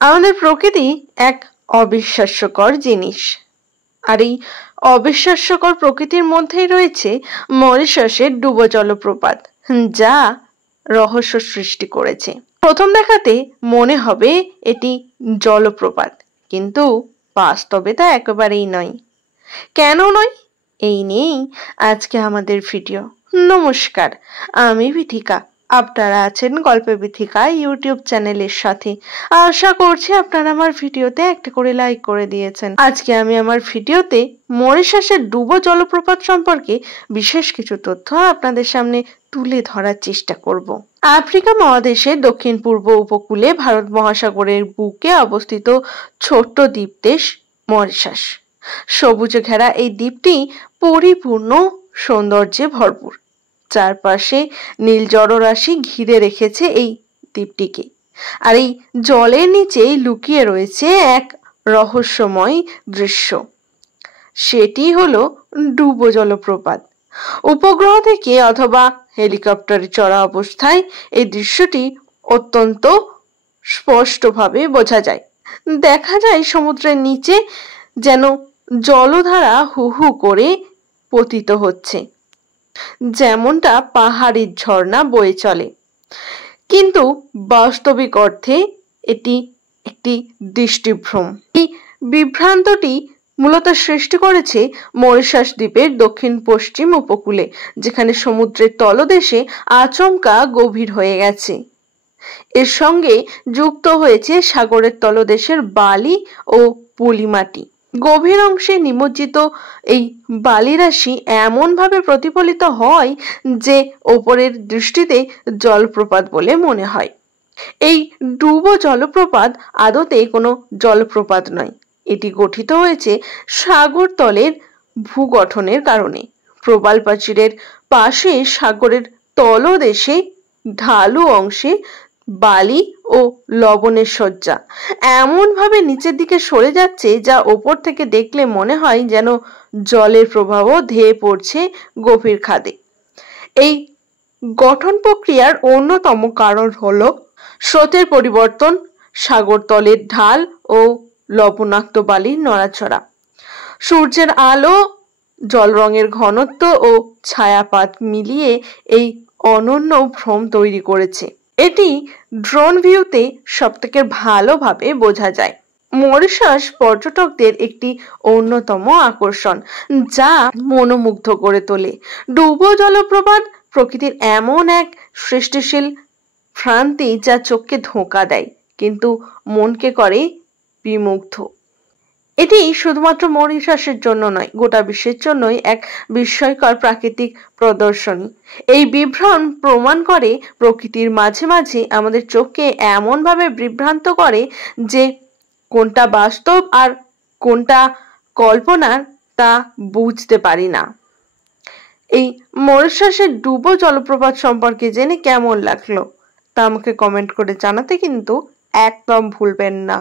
আমাদের প্রকৃতি এক অবিশ্বাস্যকর জিনিস, আর এই অবিশ্বাস্যকর প্রকৃতির মধ্যেই রয়েছে মরিশাসের ডুবো জলপ্রপাত, যা রহস্য সৃষ্টি করেছে। প্রথম দেখাতে মনে হবে এটি জলপ্রপাত, কিন্তু বাস্তবে তা একেবারেই নয়। কেন নয়, এই নিয়েই আজকে আমাদের ভিডিও। নমস্কার, আমি বিথিকা। আপনারা আছেন গল্পে বিথিকা ইউটিউব চ্যানেলের সাথে। আশা করছি আপনারা আমার ভিডিওতে একটা করে লাইক করে দিয়েছেন। আজকে আমি আমার ভিডিওতে মরিশাসের ডুবো জলপ্রপাত সম্পর্কে বিশেষ কিছু তথ্য আপনাদের সামনে তুলে ধরার চেষ্টা করব। আফ্রিকা মহাদেশের দক্ষিণ পূর্ব উপকূলে ভারত মহাসাগরের বুকে অবস্থিত ছোট্ট দ্বীপ দেশ মরিশাস। সবুজে ঘেরা এই দ্বীপটি পরিপূর্ণ সৌন্দর্যে ভরপুর। চারপাশে নীল জলরাশি ঘিরে রেখেছে এই দ্বীপটিকে, আর এই জলের নিচেই লুকিয়ে রয়েছে এক রহস্যময় দৃশ্য। সেটি হলো ডুবো জলপ্রপাত। উপগ্রহ থেকে অথবা হেলিকপ্টারে চড়া অবস্থায় এই দৃশ্যটি অত্যন্ত স্পষ্টভাবে বোঝা যায়। দেখা যায় সমুদ্রের নিচে যেন জলধারা হু হু করে পতিত হচ্ছে, যেমনটা পাহাড়ের ঝর্ণা বয়ে চলে। কিন্তু বাস্তবিক অর্থে এটি একটি দৃষ্টিভ্রম। এই বিভ্রান্তটি মূলত সৃষ্টি করেছে মরিশাস দ্বীপের দক্ষিণ পশ্চিম উপকূলে, যেখানে সমুদ্রের তলদেশে আচমকা গভীর হয়ে গেছে। এর সঙ্গে যুক্ত হয়েছে সাগরের তলদেশের বালি ও পলিমাটি। গভীর অংশে নিমজ্জিত এই বালিরাশি এমনভাবে প্রতিফলিত হয় যে ওপরের দৃষ্টিতে জলপ্রপাত বলে মনে হয়। এই ডুবো জলপ্রপাত আদতে কোনো জলপ্রপাত নয়, এটি গঠিত হয়েছে সাগর তলের ভূগঠনের কারণে। প্রবাল প্রাচীরের পাশে সাগরের তলদেশে ঢালু অংশে বালি ও লবণের সজ্জা এমনভাবে নিচের দিকে সরে যাচ্ছে, যা ওপর থেকে দেখলে মনে হয় যেন জলের প্রবাহ ধেয়ে পড়ছে গভীর খাদে। এই গঠন প্রক্রিয়ার অন্যতম কারণ হলো স্রোতের পরিবর্তন, সাগর তলের ঢাল ও লবণাক্ত বালির নড়াচড়া। সূর্যের আলো, জল রঙের ঘনত্ব ও ছায়াপাত মিলিয়ে এই অনন্য ভ্রম তৈরি করেছে। এটি ড্রোন ভিউতে সবথেকে ভালোভাবে বোঝা যায়। মরিশাস পর্যটকদের একটি অন্যতম আকর্ষণ, যা মনোমুগ্ধ করে তোলে। ডুবো জলপ্রপাত প্রকৃতির এমন এক সৃষ্টিশীল ভ্রান্তি যা চোখকে ধোঁকা দেয় কিন্তু মনকে করে বিমুগ্ধ। এটি শুধুমাত্র মরিশাসের জন্য নয়, গোটা বিশ্বের জন্যই এক বিস্ময়কর প্রাকৃতিক প্রদর্শনী। এই বিভ্রম প্রমাণ করে প্রকৃতির মাঝে মাঝে আমাদের চোখকে এমনভাবে বিভ্রান্ত করে যে কোনটা বাস্তব আর কোনটা কল্পনার তা বুঝতে পারি না। এই মরিশাসের ডুবো জলপ্রপাত সম্পর্কে জেনে কেমন লাগলো তা আমাকে কমেন্ট করে জানাতে কিন্তু একদম ভুলবেন না।